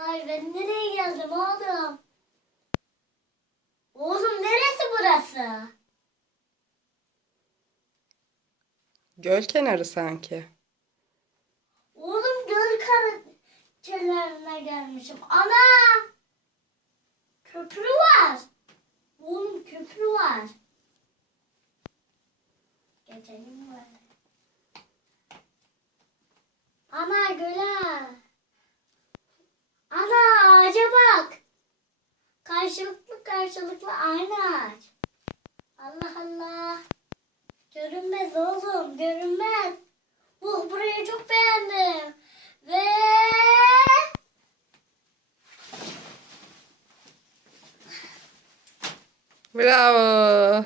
Vay ben nereye geldim oğlum? Oğlum neresi burası? Göl kenarı sanki. Oğlum göl kenarına gelmişim. Ana! Köprü var. Oğlum köprü var. Geçelim böyle. Ana göle. Ana ağaca bak. Karşılıklı aynı ağaç. Allah Allah. Görünmez oğlum görünmez. Burayı çok beğendim. Ve Bravo.